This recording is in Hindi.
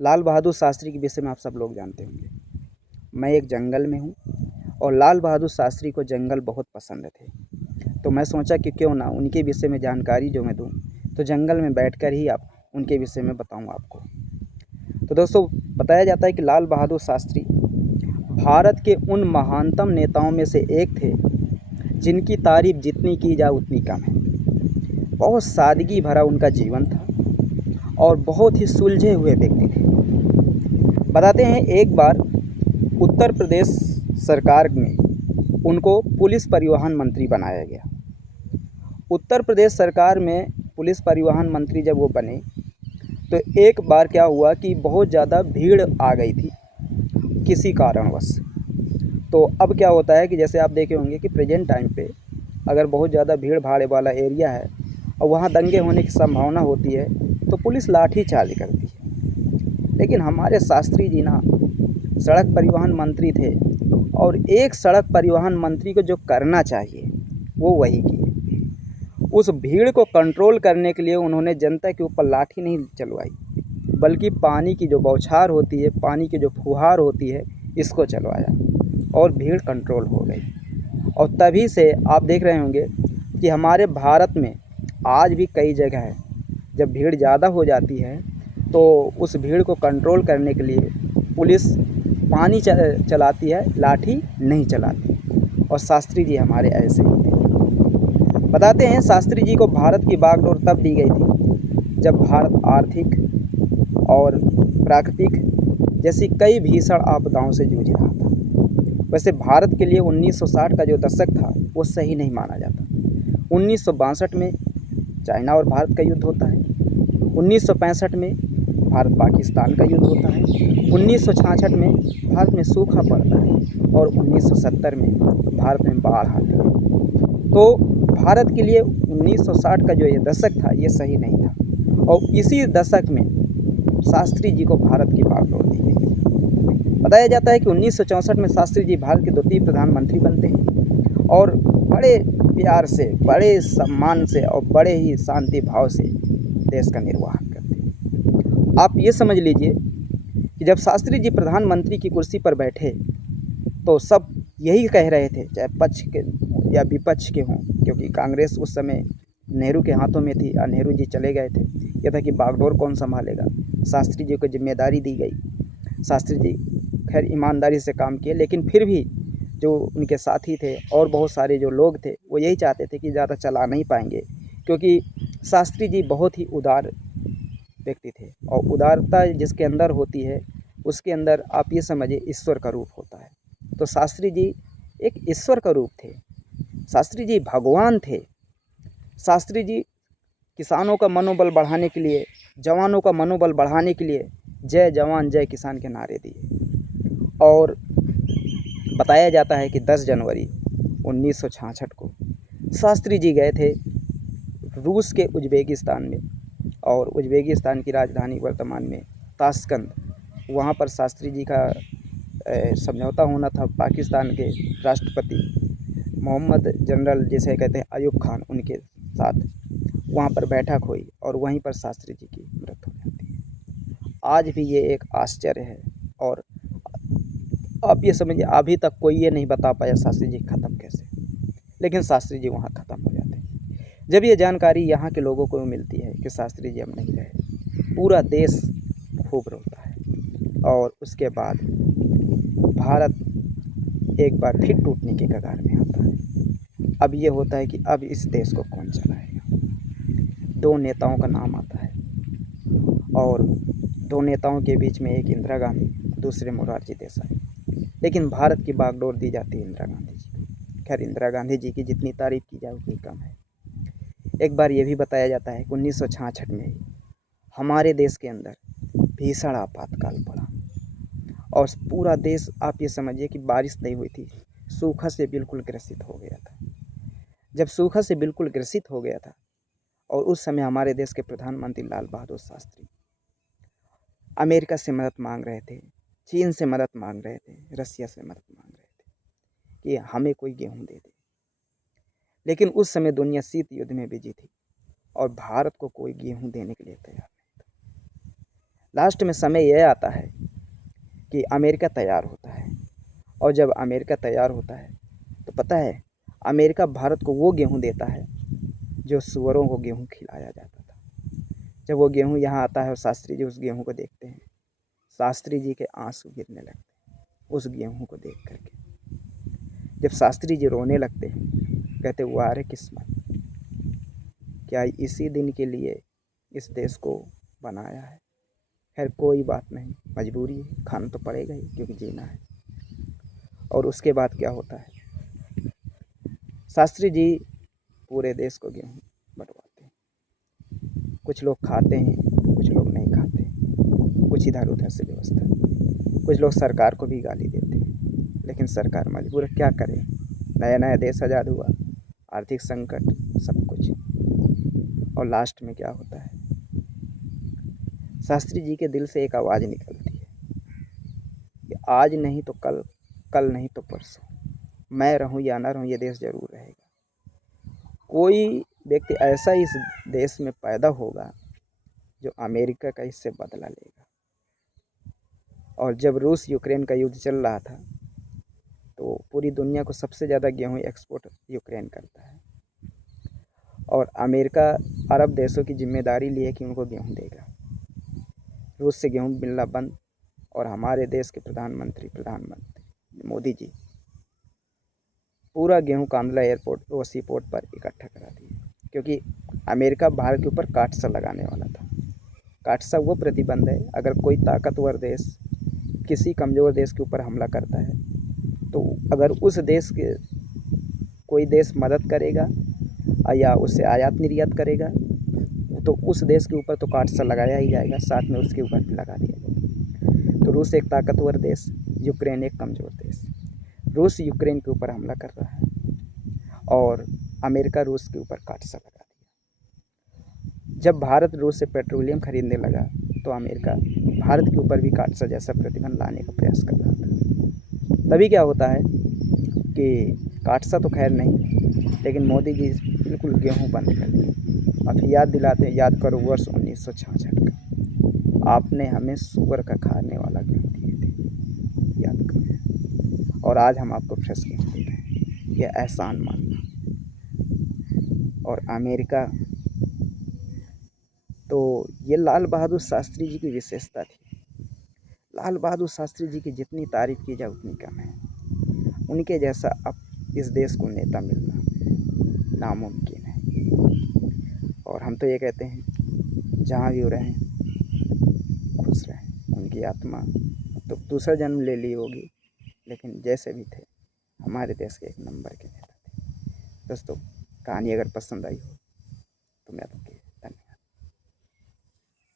लाल बहादुर शास्त्री के विषय में आप सब लोग जानते होंगे। मैं एक जंगल में हूँ और लाल बहादुर शास्त्री को जंगल बहुत पसंद थे। तो मैं सोचा कि क्यों ना उनके विषय में जानकारी जो मैं दूँ, तो जंगल में बैठकर ही आप उनके विषय में बताऊँ आपको। तो दोस्तों, बताया जाता है कि लाल बहादुर शास्त्री भारत के उन महानतम नेताओं में से एक थे जिनकी तारीफ जितनी की जाए उतनी कम है। बहुत सादगी भरा उनका जीवन था और बहुत ही सुलझे हुए व्यक्ति थे। बताते हैं, एक बार उत्तर प्रदेश सरकार में उनको पुलिस परिवहन मंत्री बनाया गया। उत्तर प्रदेश सरकार में पुलिस परिवहन मंत्री जब वो बने, तो एक बार क्या हुआ कि बहुत ज़्यादा भीड़ आ गई थी किसी कारणवश। तो अब क्या होता है कि जैसे आप देखे होंगे कि प्रेजेंट टाइम पे अगर बहुत ज़्यादा भीड़ भाड़ वाला एरिया है और वहाँ दंगे होने की संभावना होती है, तो पुलिस लाठीचार्ज करती है। लेकिन हमारे शास्त्री जी ना सड़क परिवहन मंत्री थे और एक सड़क परिवहन मंत्री को जो करना चाहिए वो वही किए। उस भीड़ को कंट्रोल करने के लिए उन्होंने जनता के ऊपर लाठी नहीं चलवाई, बल्कि पानी की जो बौछार होती है, पानी की जो फुहार होती है, इसको चलवाया और भीड़ कंट्रोल हो गई। और तभी से आप देख रहे होंगे कि हमारे भारत में आज भी कई जगह है जब भीड़ ज़्यादा हो जाती है तो उस भीड़ को कंट्रोल करने के लिए पुलिस पानी चलाती है, लाठी नहीं चलाती। और शास्त्री जी हमारे ऐसे ही थे। बताते हैं, शास्त्री जी को भारत की बागडोर तब दी गई थी जब भारत आर्थिक और प्राकृतिक जैसी कई भीषण आपदाओं से जूझ रहा था। वैसे भारत के लिए 1960 का जो दशक था वो सही नहीं माना जाता। 1962 में चाइना और भारत का युद्ध होता है। 1965 में भारत पाकिस्तान का युद्ध होता है। 1966 में भारत में सूखा पड़ता है और 1970 में भारत में बाढ़ आती है। तो भारत के लिए 1960 का जो ये दशक था ये सही नहीं था और इसी दशक में शास्त्री जी को भारत की बागडोर दी गई। बताया जाता है कि 1964 में शास्त्री जी भारत के द्वितीय प्रधानमंत्री बनते हैं और बड़े प्यार से, बड़े सम्मान से और बड़े ही शांति भाव से देश का निर्वाहन करते हैं। आप ये समझ लीजिए कि जब शास्त्री जी प्रधानमंत्री की कुर्सी पर बैठे तो सब यही कह रहे थे, चाहे पक्ष के या विपक्ष के हों, क्योंकि कांग्रेस उस समय नेहरू के हाथों में थी और नेहरू जी चले गए थे। यह था कि बागडोर कौन संभालेगा। शास्त्री जी को जिम्मेदारी दी गई। शास्त्री जी खैर ईमानदारी से काम किए, लेकिन फिर भी जो उनके साथी थे और बहुत सारे जो लोग थे वो यही चाहते थे कि ज़्यादा चला नहीं पाएंगे, क्योंकि शास्त्री जी बहुत ही उदार व्यक्ति थे और उदारता जिसके अंदर होती है उसके अंदर आप ये समझिए ईश्वर का रूप होता है। तो शास्त्री जी एक ईश्वर का रूप थे। शास्त्री जी भगवान थे। शास्त्री जी किसानों का मनोबल बढ़ाने के लिए, जवानों का मनोबल बढ़ाने के लिए जय जवान जय किसान के नारे दिए। और बताया जाता है कि 10 जनवरी 1966 को शास्त्री जी गए थे रूस के उज़्बेकिस्तान में, और उज़्बेकिस्तान की राजधानी वर्तमान में ताशकंद, वहाँ पर शास्त्री जी का समझौता होना था पाकिस्तान के राष्ट्रपति मोहम्मद जनरल जिसे कहते हैं अयूब खान, उनके साथ वहाँ पर बैठक हुई और वहीं पर शास्त्री जी की मृत्यु हो जाती है। आज भी ये एक आश्चर्य है और आप ये समझिए अभी तक कोई ये नहीं बता पाया शास्त्री जी ख़त्म कैसे, लेकिन शास्त्री जी वहाँ ख़त्म हो जाते हैं। जब ये जानकारी यहाँ के लोगों को मिलती है कि शास्त्री जी अब नहीं रहे, पूरा देश खूब रोता है और उसके बाद भारत एक बार फिर टूटने के कगार में आता है। अब ये होता है कि अब इस देश को कौन चलाएगा। दो नेताओं का नाम आता है और दो नेताओं के बीच में एक इंदिरा गांधी, दूसरे मोरारजी देसाई, लेकिन भारत की बागडोर दी जाती है इंदिरा गांधी जी को। खैर, इंदिरा गांधी जी की जितनी तारीफ की जाए उतनी कम है। एक बार ये भी बताया जाता है कि 1966 में ही हमारे देश के अंदर भीषण आपातकाल पड़ा और पूरा देश आप ये समझिए कि बारिश नहीं हुई थी, सूखा से बिल्कुल ग्रसित हो गया था। जब सूखा से बिल्कुल ग्रसित हो गया था और उस समय हमारे देश के प्रधानमंत्री लाल बहादुर शास्त्री अमेरिका से मदद मांग रहे थे, चीन से मदद मांग रहे थे, रसिया से मदद मांग रहे थे कि हमें कोई गेहूं दे दे। लेकिन उस समय दुनिया शीत युद्ध में बिजी थी और भारत को कोई गेहूं देने के लिए तैयार नहीं था। लास्ट में समय यह आता है कि अमेरिका तैयार होता है, और जब अमेरिका तैयार होता है तो पता है अमेरिका भारत को वो गेहूँ देता है जो सूअरों को गेहूँ खिलाया जाता था। जब वो गेहूँ यहाँ आता है और शास्त्री जी उस गेहूँ को देखते हैं, शास्त्री जी के आंसू गिरने लगते हैं उस गेहूँ को देख करके। जब शास्त्री जी रोने लगते हैं, कहते वाह रे किस्मत, क्या इसी दिन के लिए इस देश को बनाया है। खैर कोई बात नहीं, मजबूरी है, खाना तो पड़ेगा ही क्योंकि जीना है। और उसके बाद क्या होता है, शास्त्री जी पूरे देश को गेहूँ बंटवाते हैं। कुछ लोग खाते हैं, कुछ लोग नहीं खाते, कुछ इधर उधर से व्यवस्था, कुछ लोग सरकार को भी गाली देते हैं, लेकिन सरकार मजबूर है, क्या करे। नया नया देश आज़ाद हुआ, आर्थिक संकट, सब कुछ। और लास्ट में क्या होता है, शास्त्री जी के दिल से एक आवाज़ निकलती है कि आज नहीं तो कल, कल नहीं तो परसों, मैं रहूं या ना रहूं ये देश जरूर रहेगा। कोई व्यक्ति ऐसा इस देश में पैदा होगा जो अमेरिका का इससे बदला लेगा। और जब रूस यूक्रेन का युद्ध चल रहा था तो पूरी दुनिया को सबसे ज़्यादा गेहूँ एक्सपोर्ट यूक्रेन करता है, और अमेरिका अरब देशों की जिम्मेदारी ली है कि उनको गेहूँ देगा। रूस से गेहूँ मिलना बंद, और हमारे देश के प्रधानमंत्री मोदी जी पूरा गेहूँ कांदला एयरपोर्ट वो सी पोर्ट पर इकट्ठा करा दिए, क्योंकि अमेरिका भारत के ऊपर काटसा लगाने वाला था। काटसा वो प्रतिबंध है, अगर कोई ताकतवर देश किसी कमज़ोर देश के ऊपर हमला करता है तो अगर उस देश के कोई देश मदद करेगा या उससे आयात निर्यात करेगा तो उस देश के ऊपर तो काटसा लगाया ही जाएगा, साथ में उसके ऊपर भी लगा दिया जाएगा। तो रूस एक ताकतवर देश, यूक्रेन एक कमज़ोर देश। रूस यूक्रेन के ऊपर हमला कर रहा है और अमेरिका रूस के ऊपर काटसा लगा दिया। जब भारत रूस से पेट्रोलियम खरीदने लगा तो अमेरिका भारत के ऊपर भी काटसा जैसा प्रतिबंध लाने का प्रयास कर रहा था। तभी क्या होता है कि काटसा तो खैर नहीं, लेकिन मोदी जी बिल्कुल गेहूँ बंद कर दिए। अब याद दिलाते हैं, याद करो वर्ष 1966 का, आपने हमें सुअर का खाने वाला गेहूँ दिए थे, याद करो। और आज हम आपको फ्रेश गेहूँ दे रहे हैं, यह एहसान मानना। और अमेरिका, तो ये लाल बहादुर शास्त्री जी की विशेषता थी। लाल बहादुर शास्त्री जी की जितनी तारीफ़ की जाए उतनी कम है। उनके जैसा अब इस देश को नेता मिलना नामुमकिन है। और हम तो ये कहते हैं जहाँ भी वो रहें खुश रहें, उनकी आत्मा तो दूसरा जन्म ले ली होगी, लेकिन जैसे भी थे हमारे देश के एक नंबर के नेता थे। दोस्तों, कहानी अगर पसंद आई हो तो मैं आपके